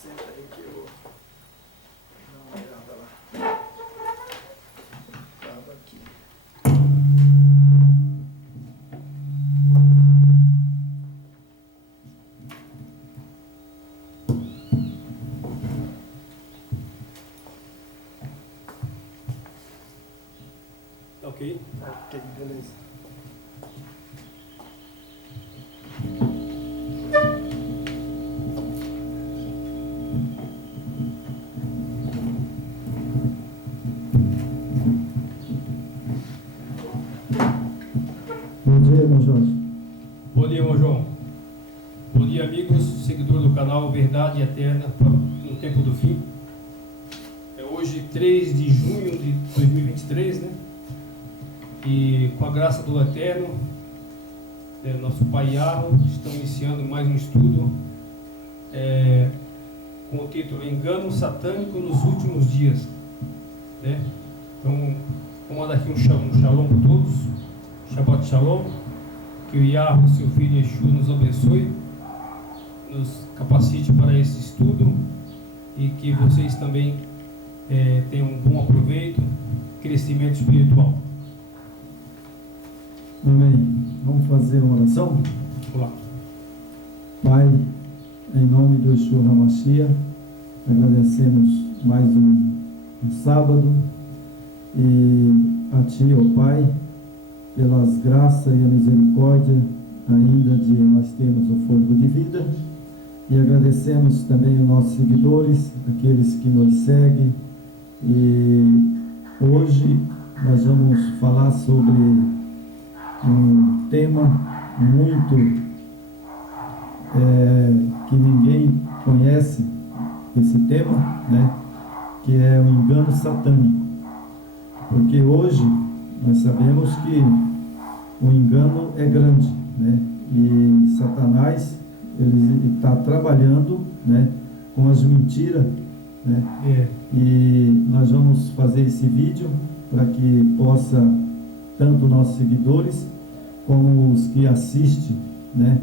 Senta aí que eu vou dar uma olhada lá. Tava aqui. Ok. Ok, beleza. Bom dia, irmão Jorge. Bom dia, irmão João. Bom dia, amigos, seguidores do canal Verdade Eterna no Tempo do Fim. É hoje 3 de junho de 2023, né? E com a graça do Eterno, nosso Pai Yahweh, estamos iniciando mais um estudo com o título Engano Satânico nos Últimos Dias, né? Então, vou mandar aqui um shalom para todos, Shabbat Shalom, que o Yahweh, seu filho Yeshua, nos abençoe, nos capacite para esse estudo e que vocês também tenham um bom aproveito, crescimento espiritual. Amém. Vamos fazer uma oração? Vamos lá. Pai, em nome do Yeshua HaMashiach, agradecemos mais um sábado e a Ti, ó Pai, pelas graças e a misericórdia ainda de nós termos o fogo de vida, e agradecemos também os nossos seguidores, aqueles que nos seguem, e hoje nós vamos falar sobre um tema muito que ninguém conhece esse tema, né? Que é o engano satânico, porque hoje nós sabemos que o engano é grande, né? E Satanás ele está trabalhando, né, com as mentiras, né? E nós vamos fazer esse vídeo para que possa tanto nossos seguidores como os que assistem, né,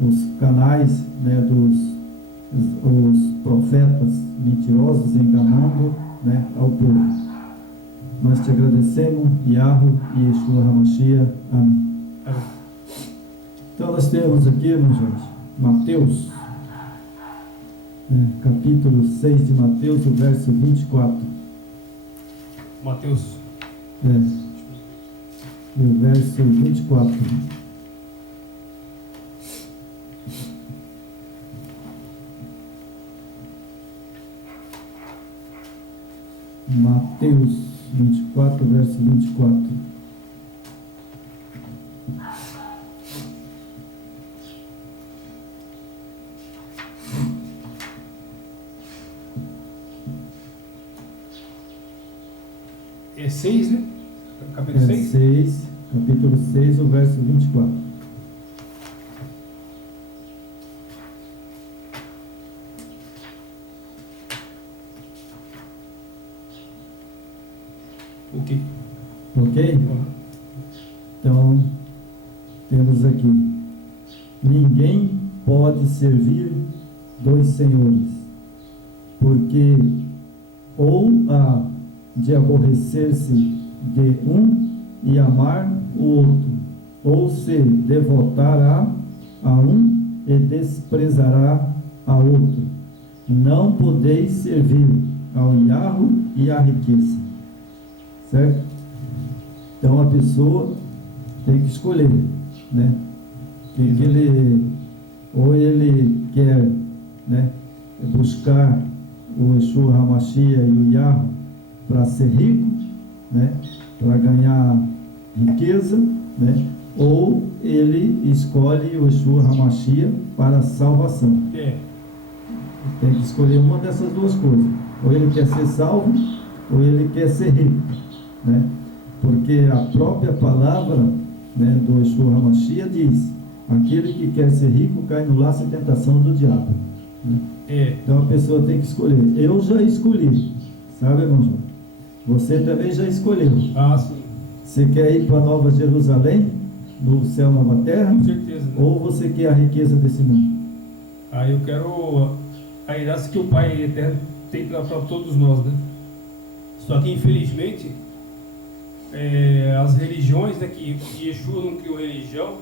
os canais, né, os profetas mentirosos enganando, né, ao povo. Nós te agradecemos, Yahweh e Yeshua HaMashiach. Amém. Amém. Então nós temos aqui, irmão Jorge, Mateus, capítulo 6 de Mateus, o verso 24. Mateus. E o verso 24. Mateus 24, verso 24. É 6, né? Capítulo 6? 6, capítulo 6, o verso 24. Ok. Ok? Então, temos aqui: ninguém pode servir dois senhores, porque ou há de aborrecer-se de um e amar o outro, ou se devotará a um e desprezará a outro. Não podeis servir ao Yahweh e à riqueza. Certo? Então a pessoa tem que escolher, né? Ou ele quer, né, buscar o Yeshua HaMashiach e o Yahweh para ser rico, né, para ganhar riqueza, né, ou ele escolhe o Yeshua HaMashiach para a salvação. Tem que escolher uma dessas duas coisas: ou ele quer ser salvo, ou ele quer ser rico, né? Porque a própria palavra, né, do Yeshua HaMashiach diz: aquele que quer ser rico cai no laço e tentação do diabo, né? Então a pessoa tem que escolher. Eu já escolhi, sabe, irmão João? Você também já escolheu. Ah, sim. Você quer ir para Nova Jerusalém, no céu, nova terra? Com certeza, né? Ou você quer a riqueza desse mundo? Eu quero a herança que o Pai Eterno tem para todos nós, né? Só que infelizmente as religiões, né, que Yeshua não criou religião,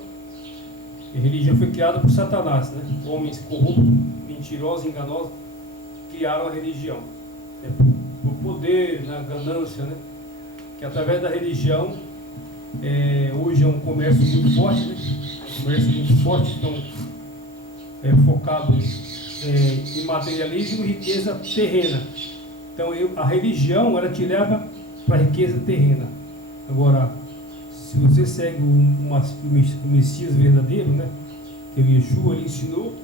a religião foi criada por Satanás, né? Homens corruptos, mentirosos, enganosos criaram a religião, né? Por poder, na ganância, né? Que através da religião hoje é um comércio muito forte, né? Um comércio muito forte, então focado em materialismo e riqueza terrena. Então a religião ela te leva para a riqueza terrena. Agora, se você segue o Messias verdadeiro, né, que o Yeshua ele ensinou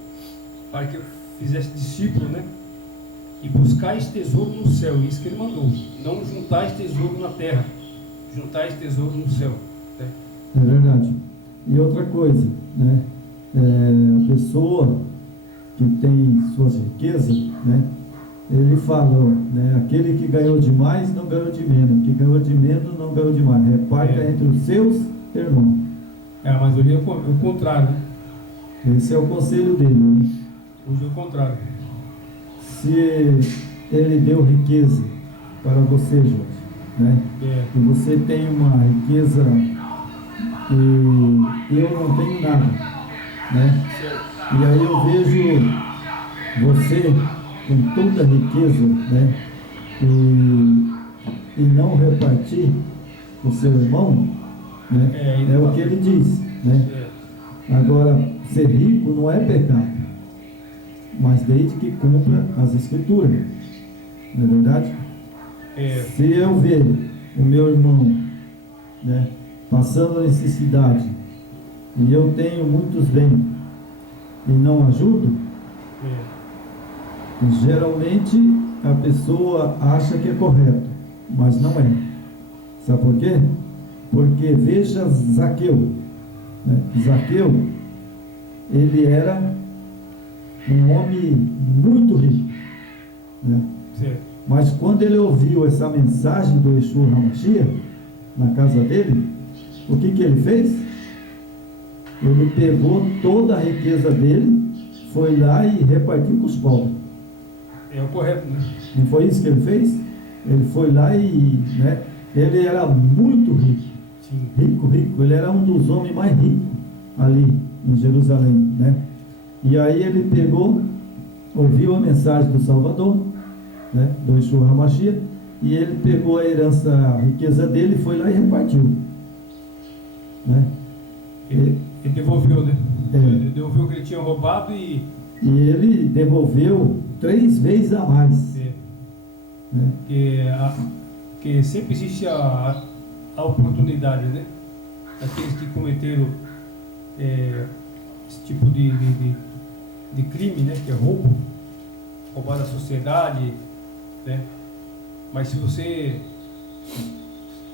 para que eu fizesse discípulo, né, e buscais tesouro no céu, isso que ele mandou. Não juntais tesouro na terra, juntais tesouro no céu, né? É verdade. E outra coisa, né, a pessoa que tem suas riquezas, né, ele falou, né, aquele que ganhou demais não ganhou de menos, que ganhou de menos não ganhou demais, reparta entre os seus irmãos. Mas hoje é o contrário, né? Esse é o conselho dele, né? Hoje é o contrário. Se ele deu riqueza para você, Jorge, né, e você tem uma riqueza e eu não tenho nada, né, e aí eu vejo você com toda a riqueza, né, e não repartir com o seu irmão, né, é o que ele diz, né. Agora, ser rico não é pecado, mas desde que cumpra as escrituras, não é verdade? Se eu ver o meu irmão, né, passando necessidade e eu tenho muitos bens e não ajudo, geralmente a pessoa acha que é correto, mas não é. Sabe por quê? Porque veja Zaqueu, né? Zaqueu, ele era um homem muito rico, né? Mas quando ele ouviu essa mensagem do Yeshua HaMashiach na casa dele, o que ele fez? Ele pegou toda a riqueza dele, foi lá e repartiu com os pobres. É o correto, né? Não foi isso que ele fez? Ele foi lá e, né, ele era muito rico. Sim. Rico, ele era um dos homens mais ricos ali em Jerusalém, né? E aí ele pegou, ouviu a mensagem do Salvador, né, do Yeshua HaMashiach, e ele pegou a herança, a riqueza dele, foi lá e repartiu, né? Ele devolveu, né? Ele devolveu o que ele tinha roubado e ele devolveu 3 vezes a mais, né? que sempre existe a oportunidade, né? Aqueles que cometeram esse tipo de crime, né? Que é roubar da sociedade, né? Mas se você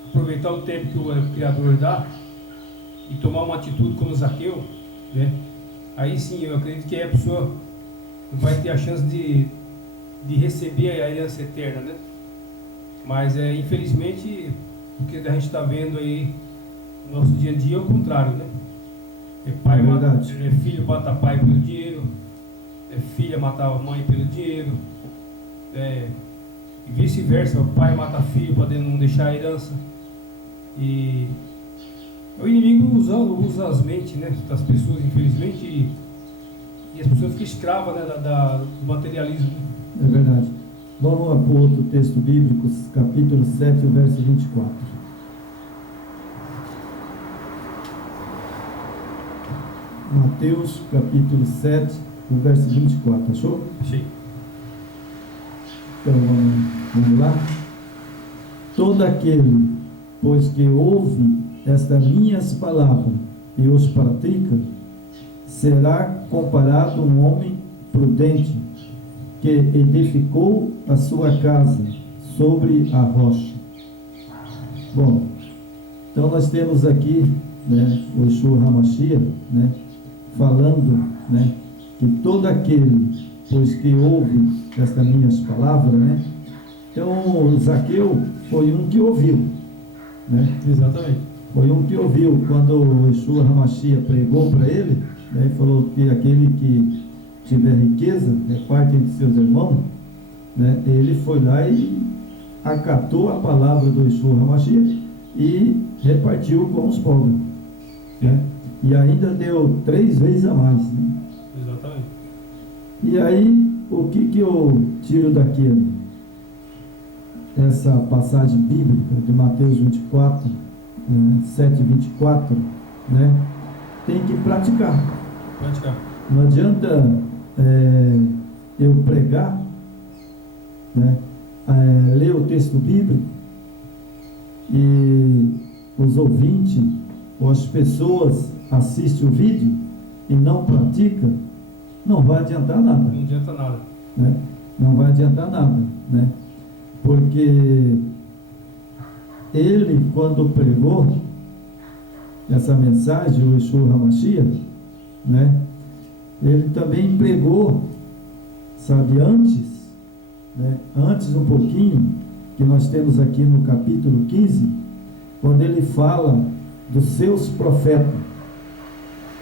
aproveitar o tempo que o Criador dá e tomar uma atitude como Zaqueu, né? Aí sim, eu acredito que a pessoa vai ter a chance de receber a herança eterna, né? Mas infelizmente o que a gente está vendo aí no nosso dia a dia é o contrário, né? Filho mata pai pelo dinheiro, filha mata a mãe pelo dinheiro, e vice-versa, o pai mata filho para não deixar a herança. E o inimigo usa as mentes, né, das pessoas, infelizmente, e as pessoas ficam escravas, né, do materialismo. É verdade. Vamos lá para o outro texto bíblico, capítulo 7, verso 24. Mateus, capítulo 7, o verso 24. Achou? Achei. Então vamos lá. Todo aquele, pois que ouve estas minhas palavras e os pratica, será comparado a um homem prudente que edificou a sua casa sobre a rocha. Bom, então nós temos aqui, né, o Yeshua HaMashiach, né, falando, né, que todo aquele, pois que ouve estas minhas palavras, né, então Zaqueu foi um que ouviu, né? Exatamente. Foi um que ouviu quando o Yeshua HaMashiach pregou para ele, né, falou que aquele que tiver riqueza, reparte entre seus irmãos, né? Ele foi lá e acatou a palavra do Yeshua HaMashiach e repartiu com os pobres, né? E ainda deu 3 vezes a mais, né? Exatamente. E aí, o que eu tiro daqui? Essa passagem bíblica de Mateus 24, 7 e 24, né? Tem que praticar. Não adianta eu pregar, né? Ler o texto bíblico e os ouvintes ou as pessoas assistem o vídeo e não praticam, não vai adiantar nada. Não adianta nada. Né? Não vai adiantar nada, né? Porque ele, quando pregou essa mensagem, o Yeshua HaMashiach, né? Ele também pregou, sabe, antes, né? Antes um pouquinho, que nós temos aqui no capítulo 15, quando ele fala dos seus profetas,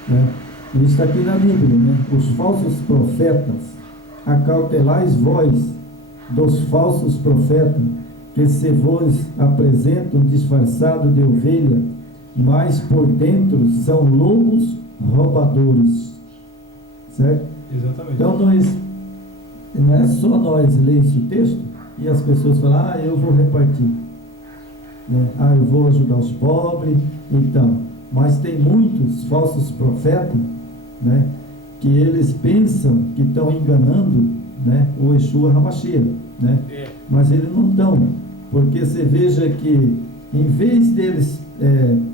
né? Isso está aqui na Bíblia, né? Os falsos profetas, acautelais vós dos falsos profetas, que se vos apresentam disfarçados de ovelha, mas por dentro são lobos roubadores. Certo? Exatamente. Então não é só nós ler esse texto e as pessoas falam, eu vou repartir, né? Eu vou ajudar os pobres, então. Mas tem muitos falsos profetas, né? Que eles pensam que estão enganando, né? O Yeshua HaMashiach, né? Mas eles não estão, porque você veja que em vez deles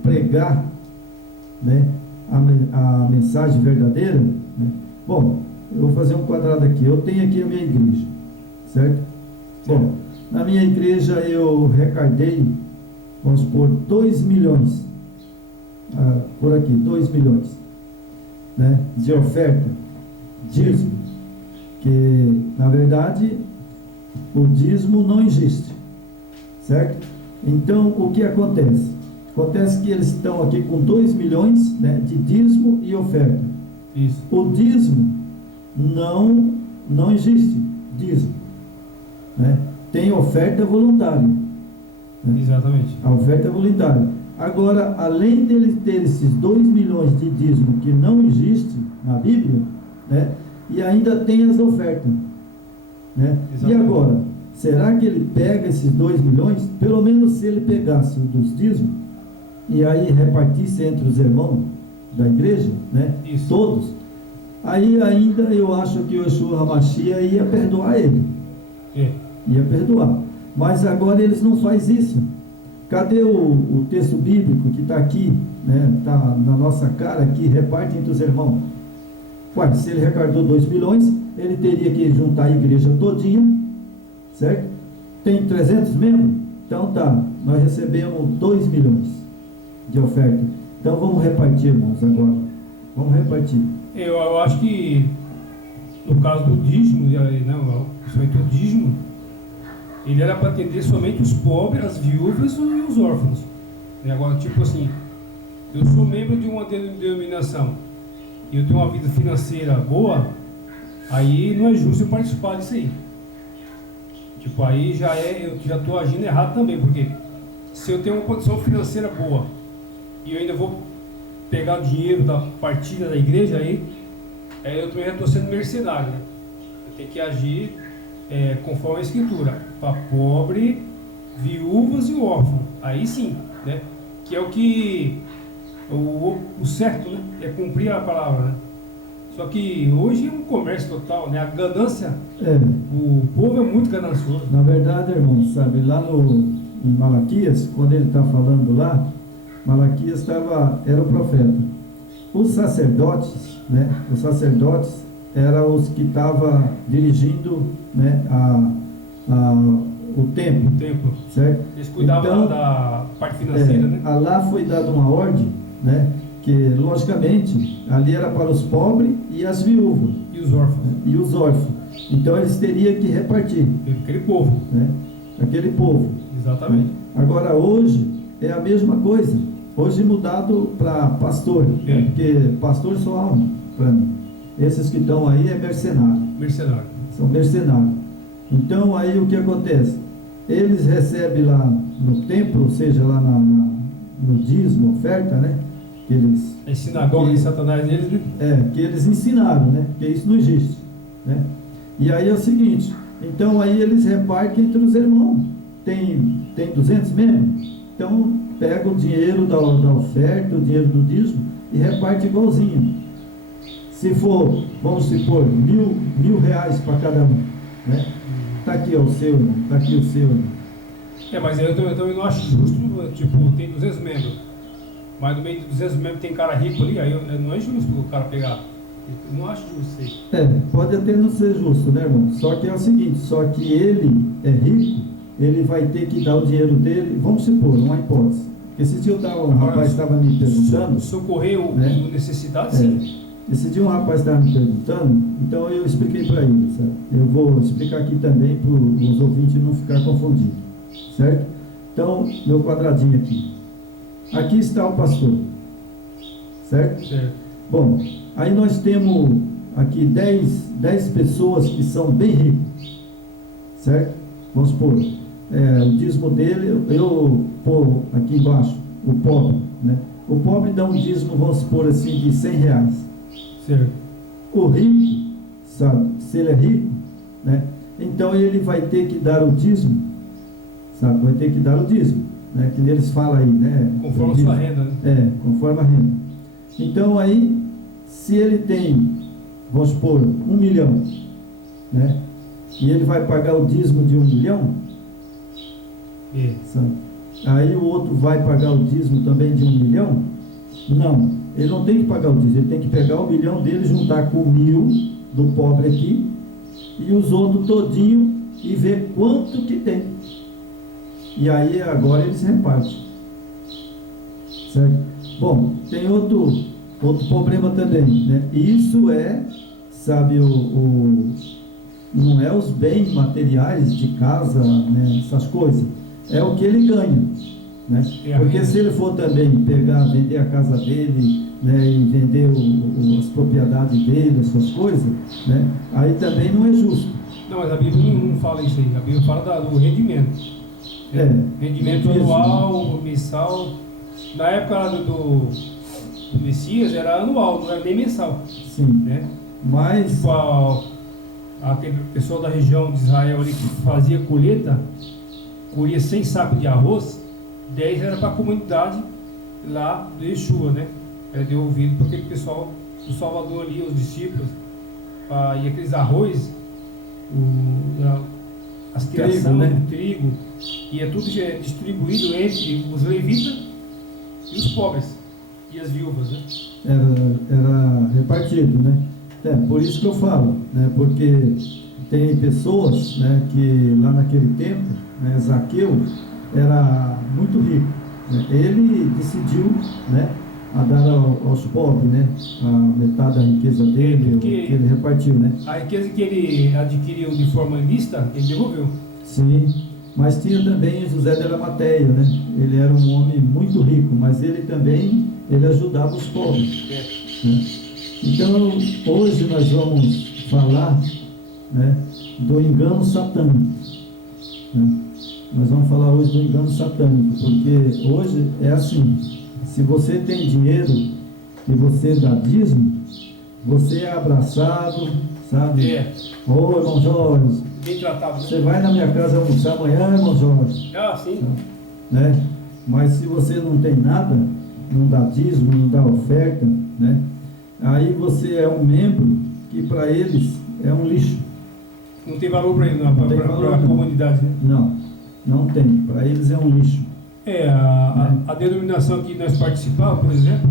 pregar, né, a mensagem verdadeira, né? Bom, eu vou fazer um quadrado aqui. Eu tenho aqui a minha igreja, certo? Bom, na minha igreja eu recardei, vamos supor, 2 milhões, por aqui, 2 milhões, né, de oferta, dízimo, que na verdade o dízimo não existe, certo? Então o que acontece? Acontece que eles estão aqui com 2 milhões, né, de dízimo e oferta. Isso. O dízimo não existe dízimo, né? Tem oferta voluntária, né? Exatamente. A oferta é voluntária. Agora, além deles ter esses 2 milhões de dízimo que não existe na Bíblia, né? E ainda tem as ofertas, né? E agora, será que ele pega esses 2 milhões? Pelo menos se ele pegasse dos dízimos e aí repartisse entre os irmãos da igreja, né? Isso. Todos, aí ainda eu acho que o Yeshua HaMashiach ia perdoar ele. Ia perdoar. Mas agora eles não fazem isso. Cadê o texto bíblico que está aqui, né? Está na nossa cara aqui, reparte entre os irmãos. Ué, se ele recardou 2 milhões, ele teria que juntar a igreja todinha, certo? Tem 300 membros? Então tá, nós recebemos 2 milhões de oferta. Então vamos repartir, irmãos, agora. Vamos repartir. Eu acho que no caso do dízimo, não, principalmente o dízimo, ele era para atender somente os pobres, as viúvas e os órfãos. E agora, tipo assim, eu sou membro de uma denominação e eu tenho uma vida financeira boa, aí não é justo eu participar disso aí. Tipo, aí eu já estou agindo errado também, porque se eu tenho uma condição financeira boa e eu ainda vou pegar o dinheiro da partilha da igreja, aí eu também já estou sendo mercenário, né? Eu tenho que agir conforme a escritura, para pobre, viúvas e órfãos. Aí sim, né? Que é o que o certo, né? É cumprir a palavra, né? Só que hoje é um comércio total, né? A ganância, o povo é muito ganancioso. Na verdade, irmão, sabe, lá em Malaquias, quando ele está falando lá, Malaquias era o profeta. Os sacerdotes, né? Os sacerdotes eram os que estavam dirigindo, né, o templo. Certo? Eles cuidavam então, da parte financeira, né? Lá foi dada uma ordem, né? Que logicamente ali era para os pobres e as viúvas. E os órfãos. Né? E os órfãos. Então eles teriam que repartir. Aquele povo. Né? Aquele povo. Exatamente. Agora hoje é a mesma coisa. Hoje mudado para pastor. Porque pastor só há um para mim. Esses que estão aí é mercenário. Mercenário. São mercenários. Então aí o que acontece? Eles recebem lá no templo, ou seja, lá no dízimo, oferta, né? Que eles, A sinagoga de Satanás deles, né? que eles ensinaram, né? Porque isso não existe, né? E aí é o seguinte, então aí eles repartem entre os irmãos. Tem 200 membros? Então pega o dinheiro da oferta, o dinheiro do dízimo e reparte igualzinho. Se for, vamos supor, mil reais para cada um, né? Está aqui ó, o seu, irmão, está aqui o seu, irmão. Mas eu também não acho justo, tipo, tem 200 membros, mas no meio de 200 membros tem cara rico ali, aí não é justo o cara pegar. Eu não acho justo isso aí. Pode até não ser justo, né, irmão? Só que é o seguinte, só que ele é rico, ele vai ter que dar o dinheiro dele, vamos supor, uma hipótese. Esse dia um rapaz estava me perguntando. Socorrer o né? necessitado, sim. Esse dia um rapaz estava me perguntando, então eu expliquei para ele, certo? Eu vou explicar aqui também para os ouvintes não ficar confundidos, certo? Então, meu quadradinho aqui. Aqui está o pastor, certo? Certo. Bom, aí nós temos aqui 10 pessoas que são bem ricos, certo? Vamos supor, o dízimo dele, eu pôr aqui embaixo, o pobre, né? O pobre dá um dízimo, vamos supor assim, de 100 reais. Certo. O rico, sabe, se ele é rico, né? Então ele vai ter que dar o dízimo, sabe? Vai ter que dar o dízimo, né? Que eles falam aí, né? Conforme a sua renda, né? Conforme a renda. Então aí, se ele tem, vamos supor, 1 milhão, né? E ele vai pagar o dízimo de 1 milhão, sabe? Aí o outro vai pagar o dízimo também de 1 milhão? Não, ele não tem que pagar o dízimo, ele tem que pegar 1 milhão dele, juntar com 1.000 do pobre aqui, e os outros todinho, e ver quanto que tem. E aí agora eles repartem. Certo? Bom, tem outro problema também, né? Isso sabe, não é os bens materiais de casa, né? Essas coisas, é o que ele ganha, né? Porque se ele for também vender a casa dele, né? E vender as propriedades dele, essas coisas, né? Aí também não é justo. Não, mas a Bíblia não fala isso aí, a Bíblia fala do rendimento. Rendimento anual, mensal. Na época lá do Messias era anual, não era nem mensal. Sim. Né? Mas tipo, a pessoa da região de Israel ali que fazia colheita, colhia 100 sacos de arroz, 10 era para a comunidade lá do Yeshua, né? Era devolvido para aquele pessoal do Salvador ali, os discípulos. E aqueles arroz, as criações, né? o trigo, e é tudo distribuído entre os levitas e os pobres e as viúvas, né? Era repartido, né? Por isso que eu falo, né? Porque tem pessoas, né, que lá naquele tempo, né, Zaqueu era muito rico, né? Ele decidiu, né, a dar aos pobres, né, a metade da riqueza dele, que ele repartiu, né? A riqueza que ele adquiriu de forma ilícita, ele devolveu. Sim, mas tinha também José de Arimateia, né? Ele era um homem muito rico, mas ele também ajudava os pobres, né? Então hoje nós vamos falar, né, do engano satânico, né? Nós vamos falar hoje do engano satânico, porque hoje é assim: se você tem dinheiro e você dá dízimo, você é abraçado, sabe? Ô, irmão Jorge, bem tratado, né? Você vai na minha casa almoçar amanhã, irmão Jorge. Sim. Né? Mas se você não tem nada, não dá dízimo, não dá oferta, né? Aí você é um membro que para eles é um lixo. Não tem valor para ele, para a comunidade, né? Não tem. Para eles é um lixo. A denominação que nós participávamos, por exemplo,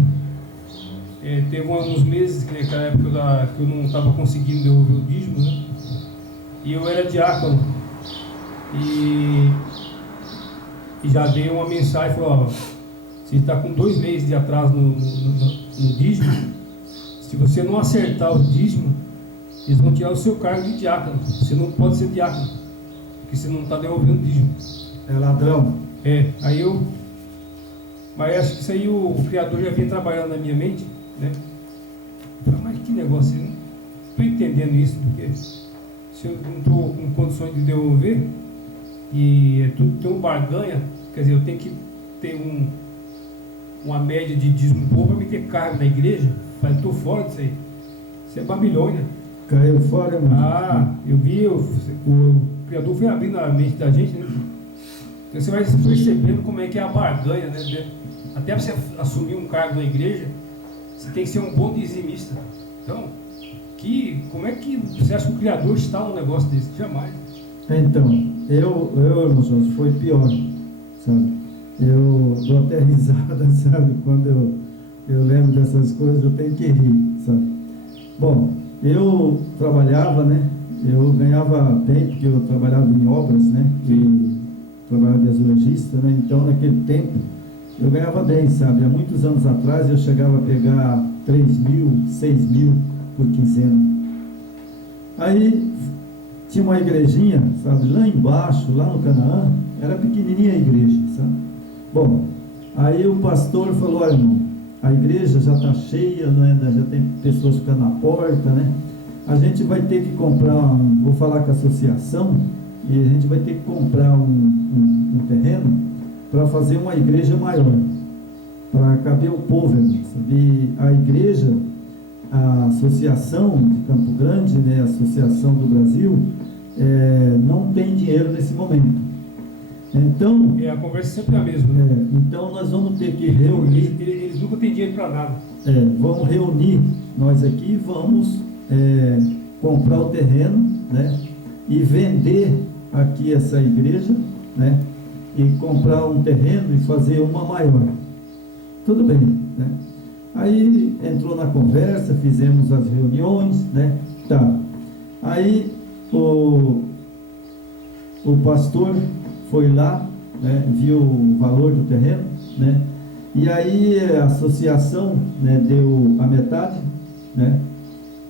teve uns meses, que naquela época que eu não estava conseguindo devolver o dízimo, né? E eu era diácono. E já dei uma mensagem, falou: você está com 2 meses de atraso no dízimo. Se você não acertar o dízimo, eles vão tirar o seu cargo de diácono. Você não pode ser diácono, porque você não está devolvendo o dízimo. É ladrão. Aí mas acho que isso aí o Criador já vinha trabalhando na minha mente, né? Eu falei, mas que negócio, né? estou entendendo isso, porque se eu não estou com condições de devolver, e é tudo tem um barganha, quer dizer, eu tenho que ter uma média de dízimo boa para me ter cargo na igreja, mas estou fora disso aí. Isso é Babilônia. Caiu fora, irmão. Ah, eu vi, o Criador foi abrindo a mente da gente, né? Então você vai percebendo como é que é a barganha, né? Até para você assumir um cargo na igreja, você tem que ser um bom dizimista. Então, como é que você acha que o Criador está num negócio desse? Jamais. Então, irmão Jorge, foi pior, sabe? Eu dou até risada, sabe? Quando eu lembro dessas coisas, eu tenho que rir, sabe? Bom, eu trabalhava, né? Eu ganhava bem, porque eu trabalhava em obras, né? E trabalhava de azulejista, né? Então, naquele tempo, eu ganhava bem, sabe? Há muitos anos atrás, eu chegava a pegar 3.000, 6.000 por quinzena. Aí, tinha uma igrejinha, sabe? Lá embaixo, lá no Canaã, era pequenininha a igreja, sabe? Bom, aí o pastor falou: olha, irmão, a igreja já está cheia, né? Já tem pessoas ficando na porta, né? A gente vai ter que comprar, vou falar com a associação, e a gente vai ter que comprar um terreno para fazer uma igreja maior, para caber o povo, sabe? E a igreja, a associação de Campo Grande, né? A associação do Brasil, não tem dinheiro nesse momento. Então, A conversa sempre é a mesma, né? então nós vamos ter que reunir. Eles nunca têm dinheiro para nada. Vamos reunir nós aqui, vamos comprar o terreno, né? E vender aqui essa igreja, né? E comprar um terreno e fazer uma maior. Tudo bem, né? Aí entrou na conversa, fizemos as reuniões, né? Tá. Aí o pastor foi lá, né? Viu o valor do terreno, né? E aí a associação, né, deu a metade, né?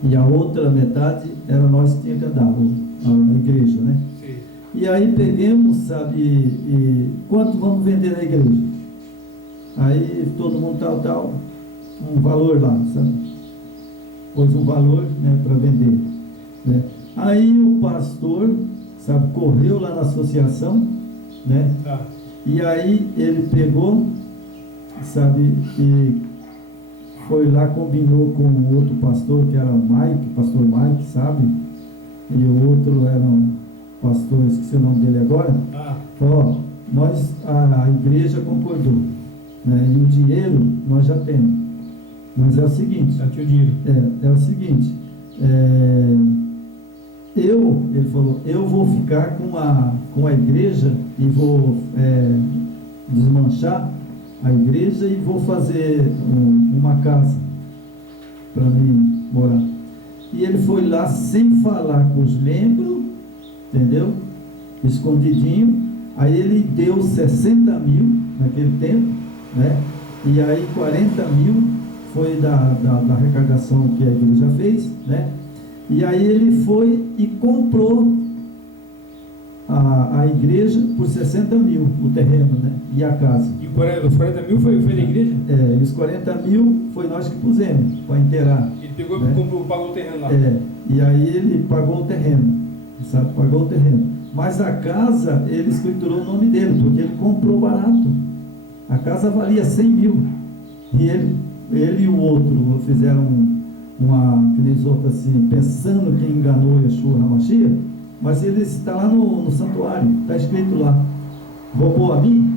E a outra metade era nós que tínhamos que dar, a igreja, né? Sim. E aí pegamos, sabe, e quanto vamos vender na igreja? Aí todo mundo tal, um valor lá, sabe? Pôs um valor, né, para vender, né? Aí o pastor, sabe, correu lá na associação, né? Tá. E aí ele pegou, sabe, e foi lá, combinou com o outro pastor, que era o Mike, pastor Mike, sabe? E o outro era um pastor, esqueci o nome dele agora. A igreja concordou, né? E o dinheiro nós já temos. Mas é o seguinte, Já tinha o dinheiro. é o seguinte, ele falou, eu vou ficar com a igreja e vou desmanchar a igreja e vou fazer uma casa para mim morar. E ele foi lá sem falar com os membros, entendeu? Escondidinho. Aí ele deu 60 mil naquele tempo, né? E aí 40 mil foi da arrecadação que a igreja fez, né? E aí ele foi e comprou a igreja por 60 mil, o terreno, né? E a casa. E os 40 mil foi da igreja? E os 40 mil foi nós que pusemos para inteirar. Ele pegou né? e comprou, pagou o terreno lá. E aí ele pagou o terreno, sabe? Pagou o terreno. Mas a casa, ele escriturou o nome dele, porque ele comprou barato. A casa valia 100 mil. E ele e o outro fizeram aqueles outros assim, pensando que enganou Yeshua HaMashiach, mas ele está lá no santuário, está escrito lá: roubou a mim?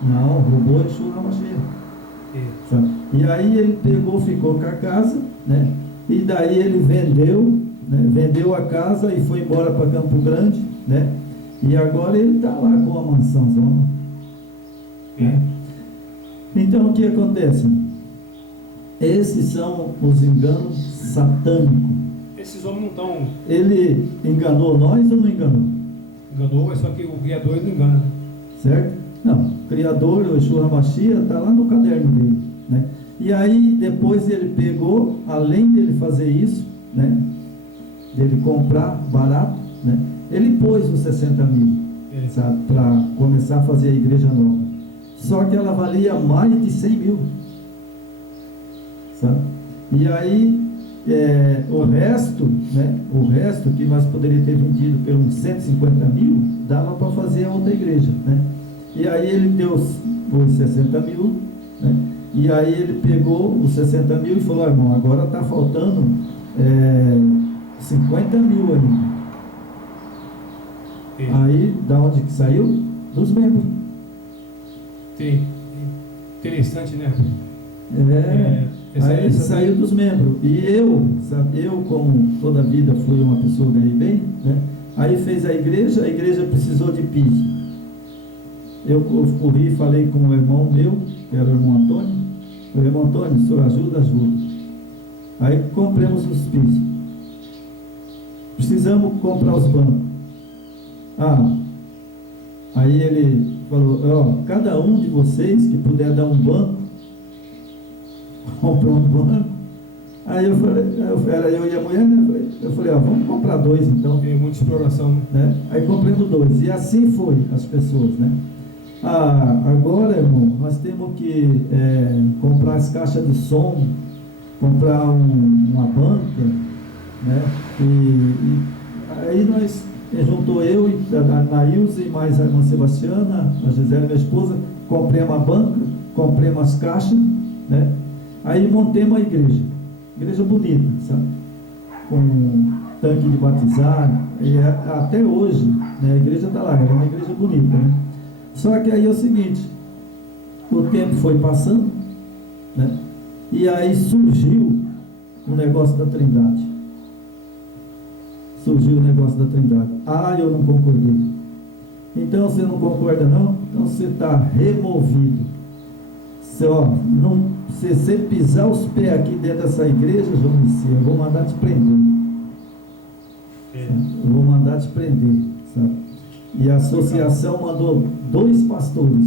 Não, roubou Yeshua HaMashiach. Sabe? E aí ele pegou, ficou com a casa, né? E daí ele vendeu, né? Vendeu a casa e foi embora para Campo Grande, né? E agora ele está lá com a mansãozona, né? Então o que acontece? Esses são os enganos satânicos. Esses homens não estão. Ele enganou nós ou não enganou? Enganou, mas só que o Criador ele não engana, né? Certo? Não, o Criador, o Yeshua HaMashiach, está lá no caderno dele, né? E aí depois ele pegou, além dele fazer isso, né? Dele comprar barato, né? Ele pôs os 60 mil, sabe? Para começar a fazer a igreja nova. Só que ela valia mais de 100 mil. Sabe? E aí o resto, né? O resto que nós poderíamos ter vendido por uns 150 mil, dava para fazer a outra igreja, né? E aí ele deu os 60 mil, né? E aí ele pegou os 60 mil e falou: irmão, agora está faltando 50 mil ainda. Aí, da onde que saiu? Dos membros. Interessante, né? Aí saiu dos membros. E eu, sabe, eu como toda a vida fui uma pessoa que ganhei bem, né? Aí fez a igreja precisou de piso. Eu corri e falei com o irmão meu, que era o irmão Antônio. O irmão Antônio, o senhor ajuda? Aí compramos os pisos. Precisamos comprar os bancos. Aí ele falou: cada um de vocês que puder dar um banco, comprar um banco. Aí eu falei, era eu e a mulher, né? Eu falei: vamos comprar 2 então. Tem muita exploração, né? Aí compramos 2. E assim foi as pessoas, né? Agora, irmão, nós temos que comprar as caixas de som, comprar uma banca, né? E aí nós juntou eu e a Nailza e mais a irmã Sebastiana, a Gisele, minha esposa, comprei uma banca, comprei umas caixas, né? Aí montei uma igreja bonita, sabe? Com tanque de batizar, e até hoje, né, a igreja está lá, ela é uma igreja bonita, né? Só que aí é o seguinte, o tempo foi passando, né? E aí surgiu o negócio da Trindade. Eu não concordei. Então você não concorda não? Então você está removido. Se você pisar os pés aqui dentro dessa igreja, João Messias, eu vou mandar te prender. Eu vou mandar te prender, sabe? E a associação mandou 2 pastores.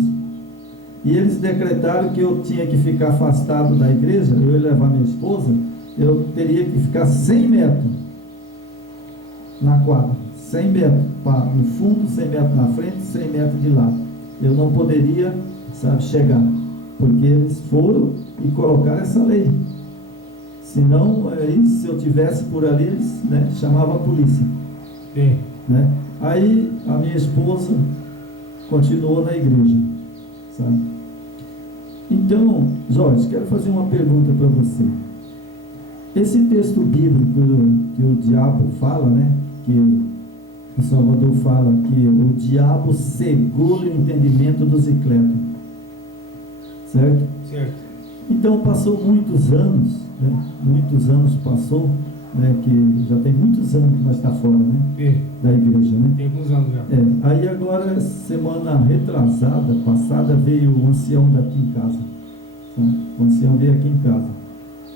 E eles decretaram que eu tinha que ficar afastado da igreja, eu ia levar minha esposa, eu teria que ficar 100 metros na quadra, 100 metros no fundo, 100 metros na frente, 100 metros de lado. Eu não poderia, sabe, chegar, porque eles foram e colocaram essa lei. Senão, aí, se eu tivesse por ali, eles, né, chamavam a polícia. Né? Aí a minha esposa continuou na igreja, sabe? Então, Jorge, quero fazer uma pergunta para você. Esse texto bíblico que o diabo fala, né? Que o Salvador fala que o diabo cegou o entendimento dos incrédulos, certo? Certo. Então passou muitos anos, né? Muitos anos passou, né? Que já tem muitos anos que nós está fora, né? Da igreja, né? Tem alguns anos já. Aí agora, semana retrasada, passada, veio o ancião daqui em casa, sabe? O ancião veio aqui em casa.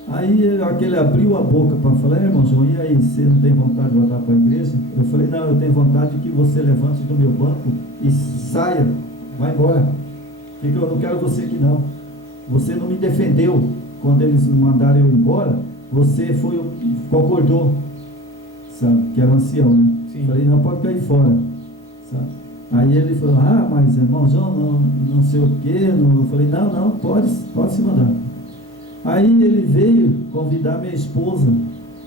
Aí ele abriu a boca para falar: irmão João, e aí, você não tem vontade de voltar para a igreja? Eu falei: não, eu tenho vontade que você levante do meu banco e saia, vai embora, porque eu não quero você aqui não. Você não me defendeu quando eles me mandaram eu embora, você concordou, sabe, que era ancião, né? Sim. Eu falei: não, pode cair fora, sabe? Aí ele falou: mas irmão João, não sei o que. Eu falei: não, pode se mandar. Aí ele veio convidar minha esposa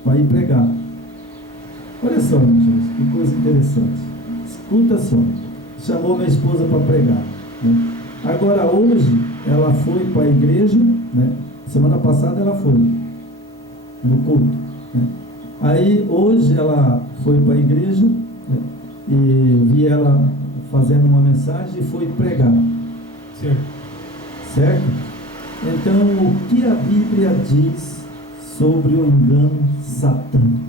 para ir pregar. Olha só, meus irmãos, que coisa interessante. Escuta só. Chamou minha esposa para pregar, né? Agora hoje ela foi para a igreja, né? Semana passada ela foi no culto, né? Aí hoje ela foi para a igreja, né? E vi ela fazendo uma mensagem e foi pregar. Certo? Então, o que a Bíblia diz sobre o engano satânico?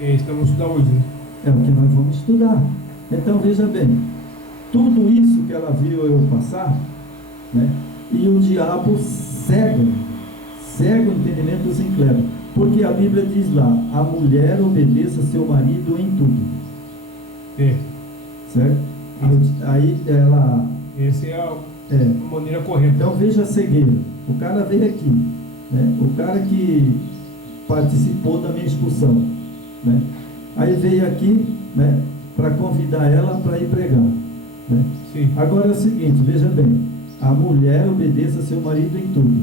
Estamos estudando hoje, né? É o que nós vamos estudar. Então, veja bem, tudo isso que ela viu eu passar, né? E o diabo cega o entendimento dos incrédulos. Porque a Bíblia diz lá: a mulher obedeça seu marido em tudo. Certo? Aí ela... Essa é a maneira correta. Então veja a cegueira. O cara veio aqui, né? O cara que participou da minha expulsão, né? Aí veio aqui, né, para convidar ela para ir pregar, né? Sim. Agora é o seguinte, veja bem: a mulher obedeça seu marido em tudo,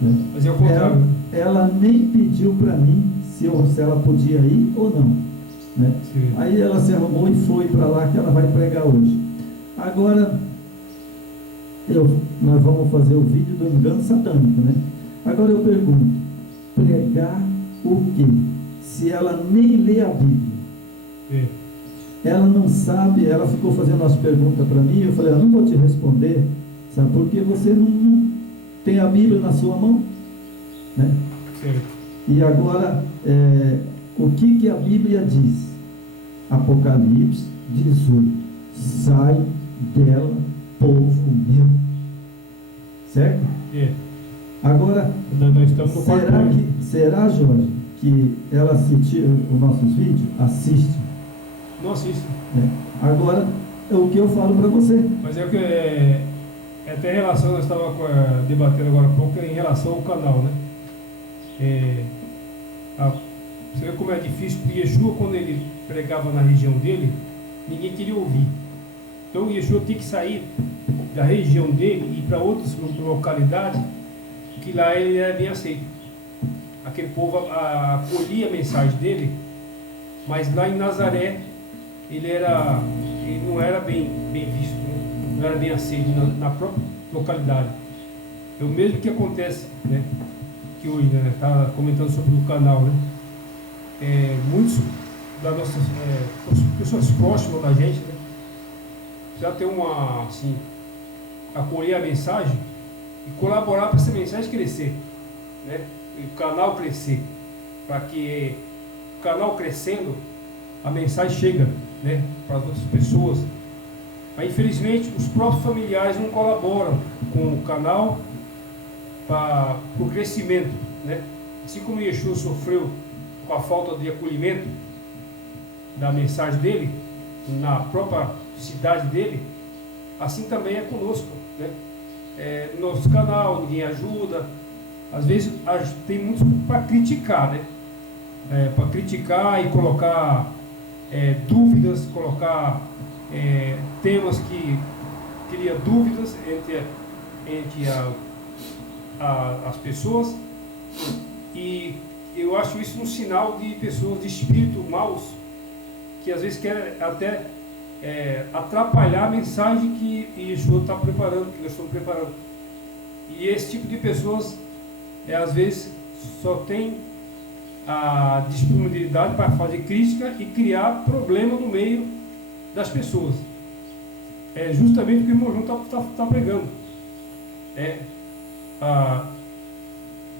né? Mas é o contrário. ela nem pediu para mim se ela podia ir ou não, né? Sim. Aí ela se arrumou e foi para lá, que ela vai pregar hoje. Agora, nós vamos fazer o vídeo do engano satânico, né? Agora eu pergunto, pregar o quê? Se ela nem lê a Bíblia. Sim. Ela não sabe, ela ficou fazendo umas perguntas para mim, eu falei, eu não vou te responder, sabe, porque você não tem a Bíblia na sua mão, né? Sim. E agora, o que a Bíblia diz? Apocalipse 18, sai dela, povo meu, certo? Sim. Agora, Nós estamos no quarto. será, Jorge, que ela assistiu os nossos vídeos? Assiste, Não assiste. né? Agora, é o que eu falo para você. Mas é o que até em relação, nós estávamos debatendo agora há pouco, em relação ao canal, né? Você vê como é difícil, porque Yeshua, quando ele pregava na região dele, ninguém queria ouvir. Então Yeshua tinha que sair da região dele e ir para outras localidades, que lá ele era bem aceito. Aquele povo acolhia a mensagem dele, mas lá em Nazaré ele não era bem visto, né? Não era bem aceito na própria localidade. É o mesmo que acontece, né? Que hoje, né? Está comentando sobre o canal, né? Muitos das nossas pessoas próximas da gente, né? Já ter assim, acolher a mensagem e colaborar para essa mensagem crescer, né? E o canal crescer, para que o canal crescendo, a mensagem chega, né, para as outras pessoas. Mas infelizmente os próprios familiares não colaboram com o canal para o crescimento, né? Assim como Yeshua sofreu com a falta de acolhimento da mensagem dele na própria cidade dele, assim também é conosco, né? No nosso canal ninguém ajuda, às vezes tem muitos para criticar, né? Para criticar e colocar dúvidas, colocar temas que cria dúvidas entre as pessoas, e eu acho isso um sinal de pessoas de espírito maus, que às vezes querem até atrapalhar a mensagem que Yeshua está preparando, que nós estamos preparando. E esse tipo de pessoas às vezes só tem a disponibilidade para fazer crítica e criar problema no meio das pessoas. É justamente o que o irmão João está pregando.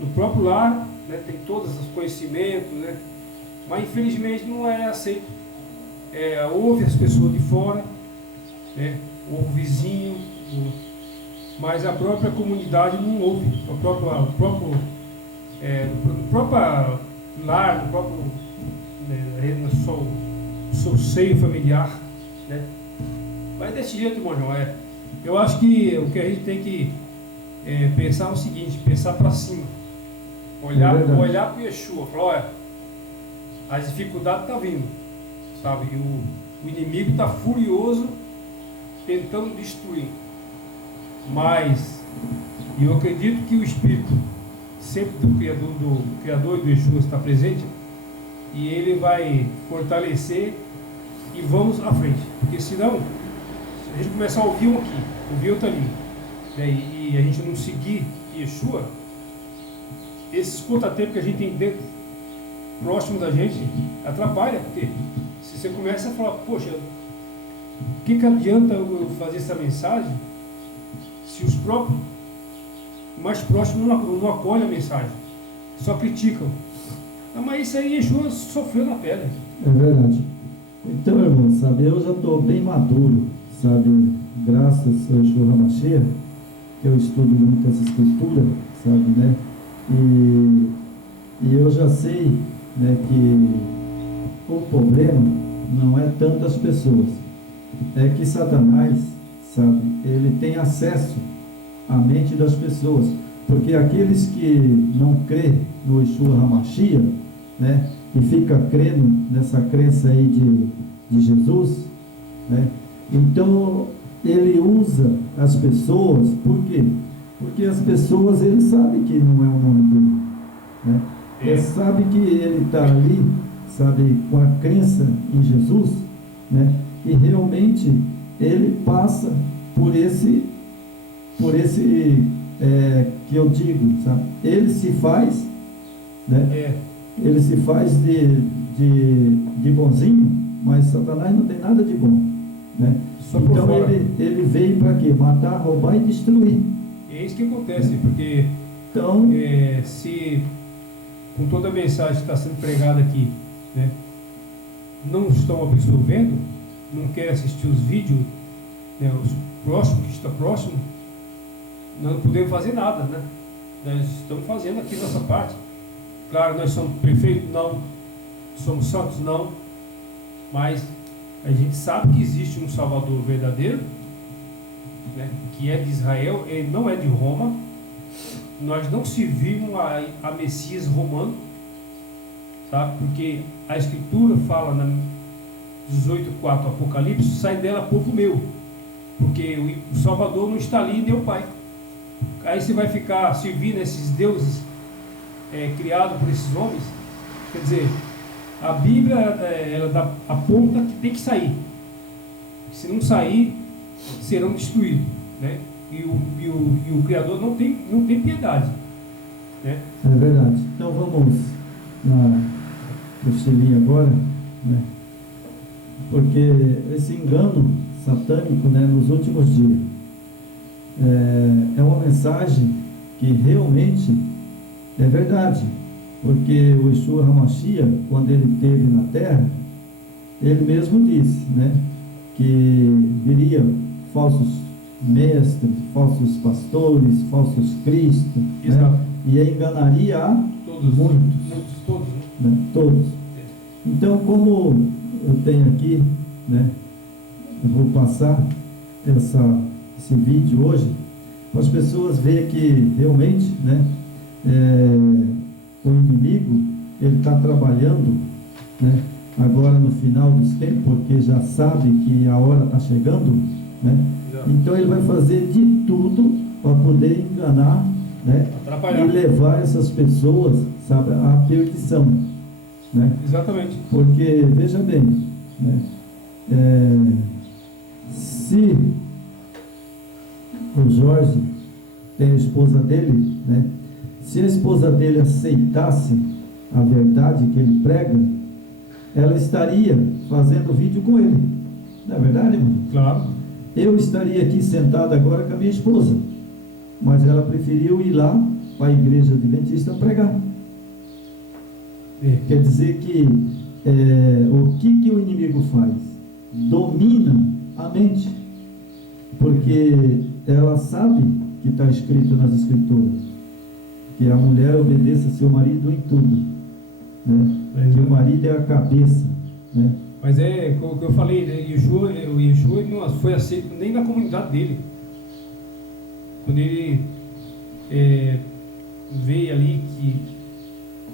No próprio lar, né, tem todos os conhecimentos, né, mas infelizmente não é aceito. Ouve as pessoas de fora, né, ouve o vizinho, mas a própria comunidade não ouve. No próprio lar, no próprio seu seio familiar, né? Mas desse jeito, irmão João, eu acho que o que a gente tem que pensar é o seguinte: pensar para cima, olhar para o Yeshua, falar, olha, as dificuldades estão vindo, sabe? E o inimigo está furioso tentando destruir, mas eu acredito que o Espírito sempre do Criador e do Yeshua está presente, e ele vai fortalecer e vamos à frente, porque senão, se a gente começar a ouvir um aqui, ouvir outro ali, né, e a gente não seguir Yeshua, esses contratempos que a gente tem dentro, próximo da gente, atrapalha, porque se você começa a falar, poxa, o que adianta eu fazer essa mensagem se os próprios mais próximos não acolhem a mensagem, só criticam? Mas isso aí Yeshua sofreu na pele. É verdade. Então, irmão, sabe, eu já estou bem maduro, sabe, graças ao Yeshua HaMashiach, que eu estudo muitas escrituras, sabe, né, e eu já sei, né, que o problema não é tanto as pessoas, é que Satanás, sabe, ele tem acesso à mente das pessoas, porque aqueles que não crê no Yeshua HaMashiach, né, e fica crendo nessa crença aí de Jesus, né, então ele usa as pessoas. Por quê? Porque as pessoas, ele sabe que não é o nome dele, né? É. Sabe que ele está ali, sabe, com a crença em Jesus, né? E realmente ele passa por esse que eu digo, sabe? Ele se faz, né? É. Ele se faz de bonzinho, mas Satanás não tem nada de bom, né? Só por Então fora. ele veio para quê? Matar, roubar e destruir. É isso que acontece, porque Então, se com toda a mensagem que está sendo pregada aqui, né, não estão absorvendo, não querem assistir os vídeos, né, os próximos, que está próximo, não podemos fazer nada, né? Nós estamos fazendo aqui nossa parte. Claro, nós somos perfeitos? Não. Somos santos? Não. Mas a gente sabe que existe um Salvador verdadeiro, né, que é de Israel, ele não é de Roma. Nós não servimos a Messias romano, sabe? Porque a Escritura fala na 18:4 Apocalipse, sai dela povo meu, porque o Salvador não está ali, nem o Pai. Aí você vai ficar servindo esses deuses criados por esses homens. Quer dizer, a Bíblia ela aponta que tem que sair. Se não sair, serão destruídos, né? E o Criador não tem piedade, né? é verdade. Então vamos na costelinha agora, né? Porque esse engano satânico, né, nos últimos dias é uma mensagem que realmente é verdade, porque o Yeshua HaMashiach, quando ele esteve na terra, ele mesmo disse, né, que viria falsos mestres, falsos pastores, falsos cristos, né, e enganaria a Todos, né, todos. Então, como eu tenho aqui, né, eu vou passar esse vídeo hoje, para as pessoas verem que realmente, né, o inimigo, ele está trabalhando, né, agora no final dos tempos, porque já sabe que a hora está chegando, né? Então ele vai fazer de tudo para poder enganar, né, e levar essas pessoas, sabe, à perdição, né? Exatamente. Porque, veja bem, né, se o Jorge tem a esposa dele, né, se a esposa dele aceitasse a verdade que ele prega, ela estaria fazendo vídeo com ele. Não é verdade, irmão? Claro. Eu estaria aqui sentado agora com a minha esposa, mas ela preferiu ir lá para a igreja adventista pregar. Quer dizer que o que o inimigo faz? Domina a mente, porque ela sabe que está escrito nas escrituras que a mulher obedeça seu marido em tudo, né? Que o marido é a cabeça, né? Mas o que eu falei, né? O Yeshua não foi aceito nem na comunidade dele. Quando ele veio ali que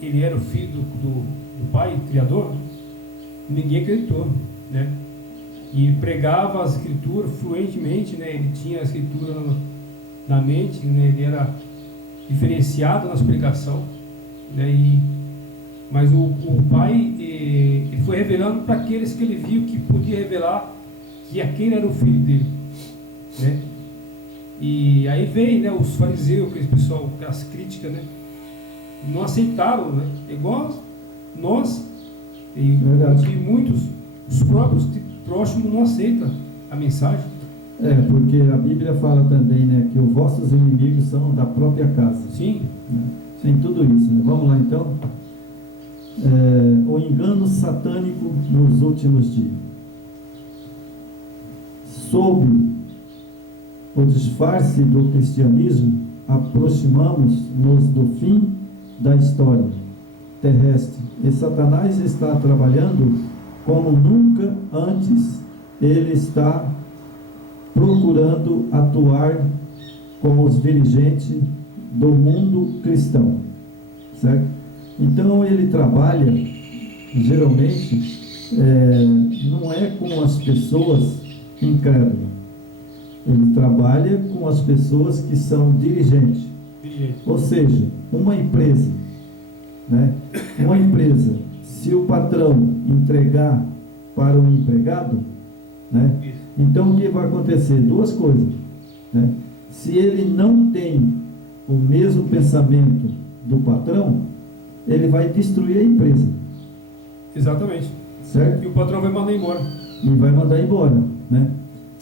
ele era o filho do Pai Criador, ninguém acreditou, né? E ele pregava as escrituras fluentemente, né? Ele tinha a escritura na mente, né? Ele era diferenciado na explicação, né? Mas o Pai ele foi revelando para aqueles que ele viu que podia revelar que aquele era o filho dele, né? E aí veio, né, os fariseus, aquele pessoal, as críticas, né? Não aceitaram, né? Igual nós e muitos, os próprios próximos não aceitam a mensagem. Porque a Bíblia fala também, né, que os vossos inimigos são da própria casa. Sim. Né? Tem tudo isso, né? Vamos lá então. O engano satânico nos últimos dias. Sob o disfarce do cristianismo, aproximamos-nos do fim da história terrestre e Satanás está trabalhando como nunca antes. Ele está procurando atuar com os dirigentes do mundo cristão, certo? Então ele trabalha, geralmente, não é com as pessoas incrédulas, ele trabalha com as pessoas que são dirigentes. Ou seja, uma empresa né? Uma empresa, se o patrão entregar para o empregado, né? Isso. Então o que vai acontecer? Duas coisas, né? Se ele não tem o mesmo pensamento do patrão, ele vai destruir a empresa, Exatamente. certo? E o patrão vai mandar embora. E vai mandar embora, né?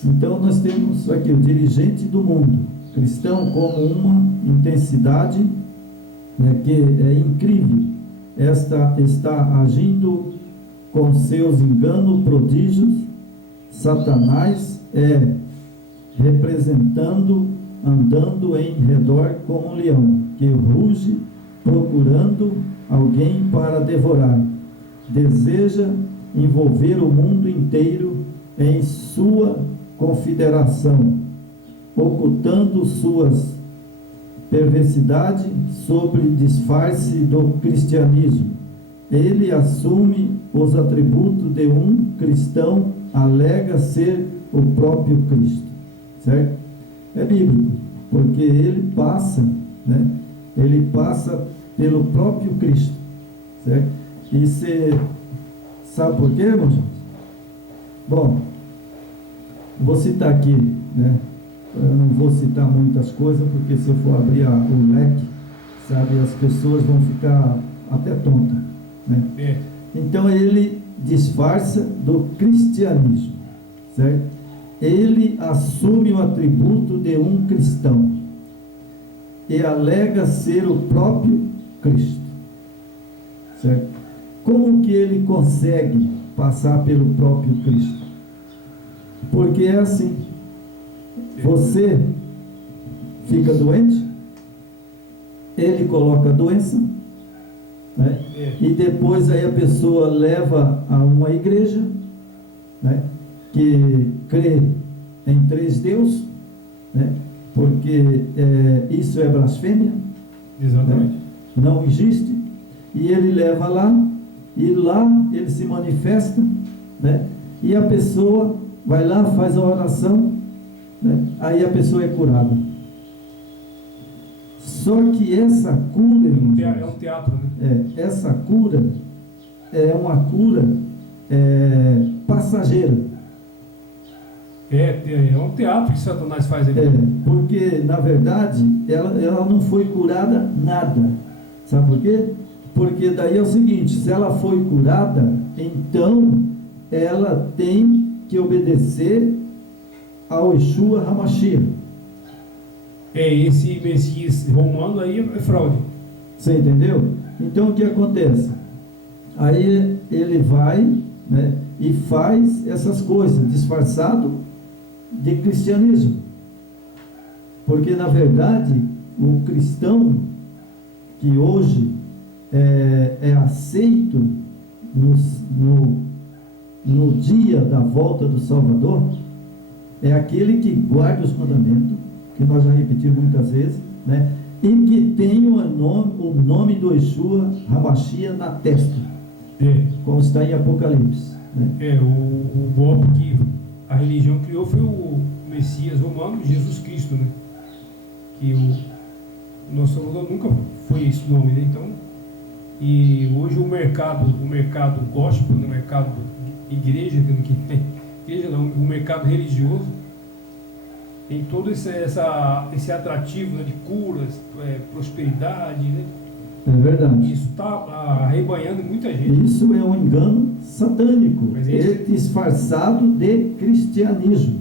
Então nós temos aqui o dirigente do mundo cristão como uma intensidade, né, que é incrível. Esta está agindo com seus enganos, prodígios. Satanás é representando, andando em redor como um leão que ruge procurando alguém para devorar. Deseja envolver o mundo inteiro em sua confederação, ocultando suas perversidades sob disfarce do cristianismo. Ele assume os atributos de um cristão, alega ser o próprio Cristo, certo? É bíblico, porque ele passa, né? Ele passa pelo próprio Cristo, certo? E você sabe por quê, irmãos? Bom, vou citar aqui, né? Eu não vou citar muitas coisas, porque se eu for abrir o leque, sabe, as pessoas vão ficar até tontas, né? É. Então ele disfarça do cristianismo, certo? Ele assume o atributo de um cristão e alega ser o próprio Cristo, certo? Como que ele consegue passar pelo próprio Cristo? Porque é assim: você fica doente, ele coloca a doença, né? E depois aí a pessoa leva a uma igreja, né, que crê em 3 deuses, né, porque isso é blasfêmia, Exatamente. né? Não existe, e ele leva lá, e lá ele se manifesta, né, e a pessoa vai lá, faz a oração, né, aí a pessoa é curada. Só que essa cura, É um teatro, né? essa cura é uma cura passageira. É um teatro que Satanás faz ali. Porque na verdade ela não foi curada nada. Sabe por quê? Porque daí é o seguinte: se ela foi curada, então ela tem que obedecer ao Yeshua HaMashiach. Esse Messias romano aí é fraude. Você entendeu? Então o que acontece? Aí ele vai, né, e faz essas coisas disfarçado de cristianismo, porque na verdade o cristão que hoje é aceito no dia da volta do Salvador é aquele que guarda os mandamentos, que nós já repetimos muitas vezes, né? E que tem o nome do Yeshua HaMashiach na testa, como está em Apocalipse, né? O golpe que a religião criou foi o Messias romano, Jesus Cristo, né? Que o nosso Salvador nunca foi esse nome, né? Então, e hoje o mercado gospel, o mercado igreja, o mercado religioso tem todo esse atrativo, né, de curas, prosperidade, né? É verdade. Isso está arrebanhando muita gente. Isso é um engano satânico, disfarçado de cristianismo.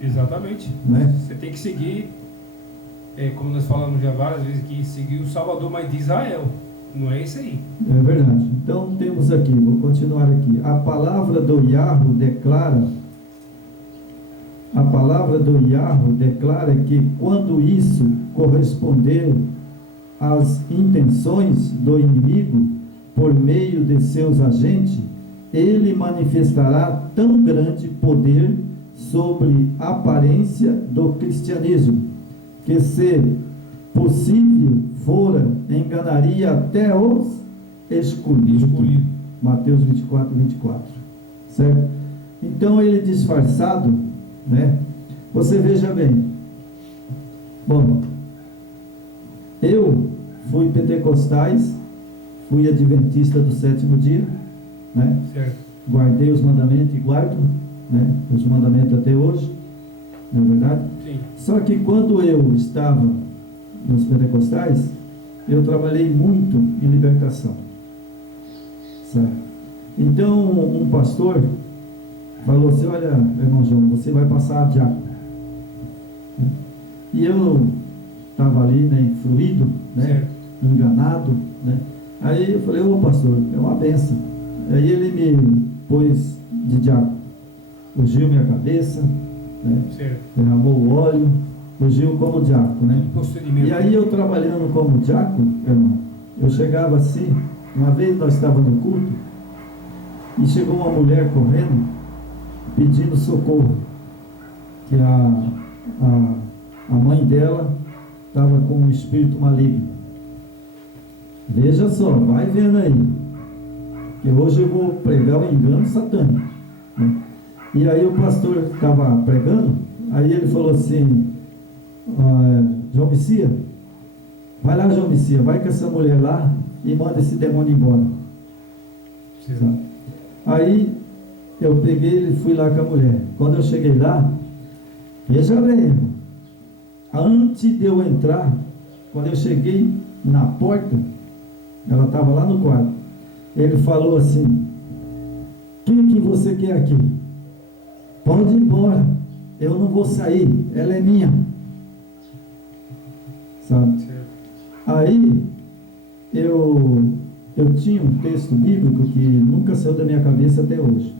Exatamente. Né? Você tem que seguir, como nós falamos já várias vezes, que seguir o Salvador, mas de Israel. Não é isso aí. É verdade. Então temos aqui, vou continuar aqui. A palavra do Yahweh declara que quando isso corresponder às intenções do inimigo por meio de seus agentes, ele manifestará tão grande poder sobre a aparência do cristianismo, que se possível fora, enganaria até os escolhidos. Mateus 24. Certo? Então ele disfarçado, né? Você veja bem. Bom, eu fui pentecostais, fui adventista do sétimo dia, né? Certo. Guardei os mandamentos e guardo, né? Os mandamentos até hoje, não é verdade? Sim. Só que quando eu estava nos pentecostais, eu trabalhei muito em libertação, sabe? Então um pastor falou assim: olha, irmão João, você vai passar a diácono. E eu estava ali, né, influído, né, Certo. enganado, né? Aí eu falei: ô pastor, é uma benção. Aí ele me pôs de diácono, ungiu minha cabeça, né, Certo. derramou o óleo, ungiu como diácono, né? Procedimento. E aí eu trabalhando como diácono, irmão, eu chegava assim, uma vez nós estávamos no culto, e chegou uma mulher correndo, pedindo socorro, que a mãe dela estava com um espírito maligno. Veja só, vai vendo aí, que hoje eu vou pregar o engano satânico, né? E aí o pastor estava pregando, aí ele falou assim: João Messias, vai lá, João Messias, vai com essa mulher lá e manda esse demônio embora. Certo. Sabe? Aí eu peguei e fui lá com a mulher. Quando eu cheguei lá, veja bem, irmão, antes de eu entrar, quando eu cheguei na porta, ela estava lá no quarto. Ele falou assim: o que você quer aqui? Pode ir embora, eu não vou sair, ela é minha. Sabe? Certo. Aí eu tinha um texto bíblico que nunca saiu da minha cabeça até hoje,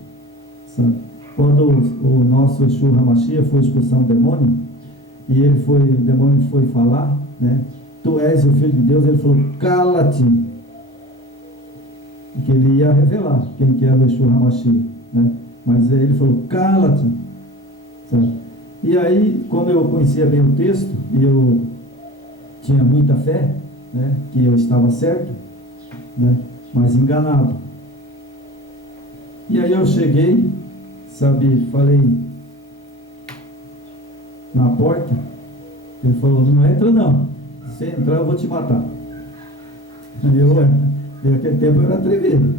sabe? Quando o nosso Yeshua HaMashiach foi expulsar um demônio, e o demônio foi falar, né? Tu és o Filho de Deus, ele falou: cala-te. Que ele ia revelar quem que era o Yeshua HaMashiach, né? Mas ele falou: cala-te, sabe? E aí, como eu conhecia bem o texto, e eu tinha muita fé, né, que eu estava certo, né, mas enganado. E aí eu cheguei, sabe, falei na porta. Ele falou: não entra não, se entrar eu vou te matar. E naquele tempo eu era atrevido,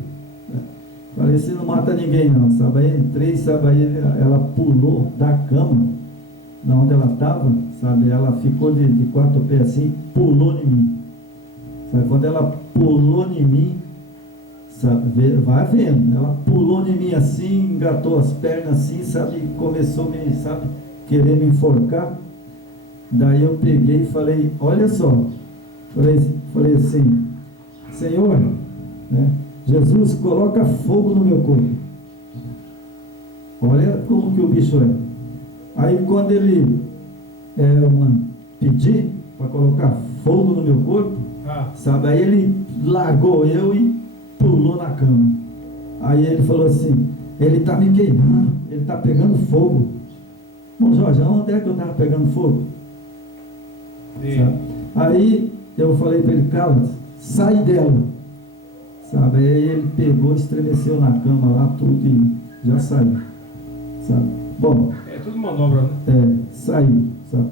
falei: você não mata ninguém não, sabe? Aí entrei, sabe, aí ela pulou da cama, na onde ela estava, sabe? Ela ficou de quatro pés assim, pulou em mim, sabe? Quando ela pulou em mim, sabe? Vai vendo, ela pulou em mim assim, engatou as pernas assim, sabe? Começou a me, sabe, querer me enforcar. Daí eu peguei e falei: olha só, falei assim: Senhor, né, Jesus, coloca fogo no meu corpo. Olha como que o bicho é. Aí quando ele pedir para colocar fogo no meu corpo, sabe, aí ele largou eu e pulou na cama. Aí ele falou assim: ele está me queimando, ele está pegando fogo. Bom, Jorge, onde é que eu estava pegando fogo? Sabe? Aí eu falei para ele: cala, sai dela, sabe? Aí ele pegou, estremeceu na cama lá, tudo, e já saiu, sabe? Bom, É tudo manobra, né? saiu, sabe?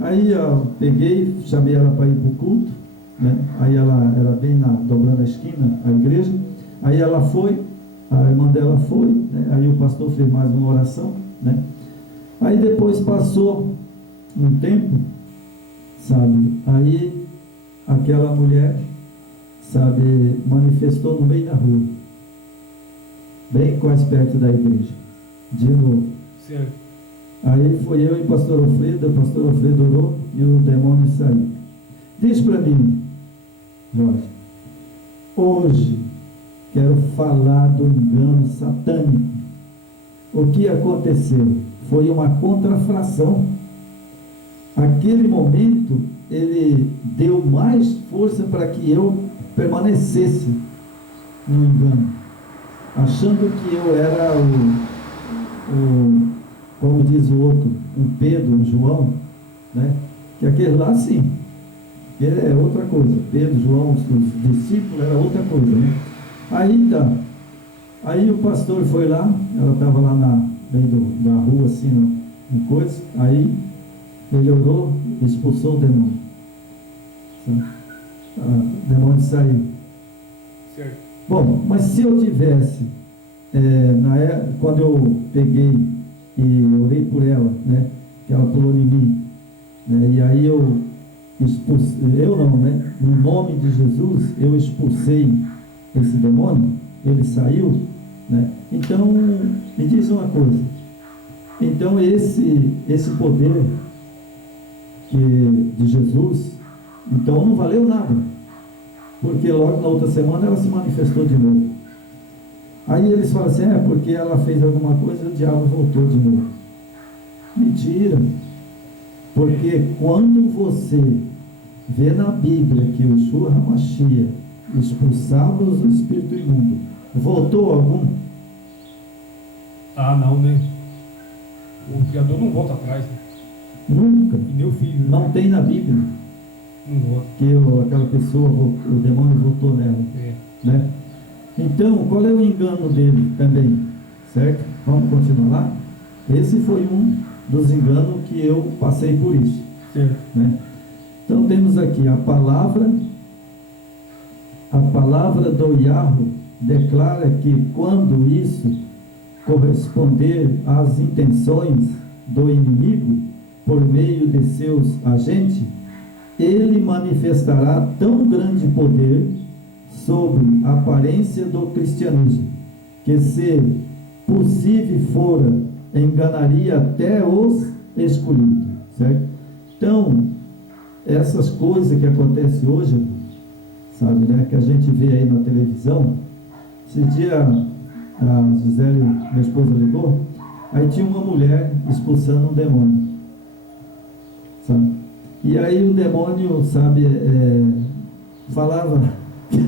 Aí eu peguei, chamei ela para ir para o culto, né? Aí ela era bem dobrando a esquina, a igreja. Aí ela foi, a irmã dela foi, né? Aí o pastor fez mais uma oração, né? Aí depois passou um tempo, sabe? Aí aquela mulher, sabe, manifestou no meio da rua, bem quase perto da igreja, de novo. Certo. Aí foi eu e o pastor Alfredo orou e o demônio saiu. Diz para mim, Jorge, hoje quero falar do engano satânico. O que aconteceu? Foi uma contrafração. Aquele momento ele deu mais força para que eu permanecesse no engano, achando que eu era como diz o outro, um Pedro, um João, né? Que aquele lá sim, ele é outra coisa. Pedro, João, os discípulos era outra coisa, né? Aí tá. Aí o pastor foi lá, ela estava lá dentro da rua assim, em coisa. Aí ele orou, expulsou o demônio. O demônio saiu. Certo. Bom, mas se eu tivesse, quando eu peguei e orei por ela, né, que ela pulou em mim, né, e aí eu expulsei, eu não, né, no nome de Jesus, eu expulsei esse demônio, ele saiu, né, então, me diz uma coisa, então esse poder de Jesus, então não valeu nada, porque logo na outra semana ela se manifestou de novo. Aí eles falam assim, porque ela fez alguma coisa e o diabo voltou de novo. Mentira, porque quando você vê na Bíblia que o Yeshua HaMashiach expulsava os espíritos imundos, voltou algum? Ah, não, né? O Criador não volta atrás, né? Nunca. E nem o Filho, né? Não tem na Bíblia Não volta. que aquela pessoa, o demônio voltou nela, É. né? Então, qual é o engano dele também? Certo? Vamos continuar lá? Esse foi um dos enganos que eu passei por isso, Certo. né? Então temos aqui a palavra do Yahweh declara que quando isso corresponder às intenções do inimigo por meio de seus agentes, ele manifestará tão grande poder sobre a aparência do cristianismo, que se possível fora, enganaria até os escolhidos, certo? Então, essas coisas que acontecem hoje, sabe, né, que a gente vê aí na televisão, esse dia a Gisele, minha esposa, ligou, aí tinha uma mulher expulsando um demônio, sabe? E aí o demônio, sabe, falava que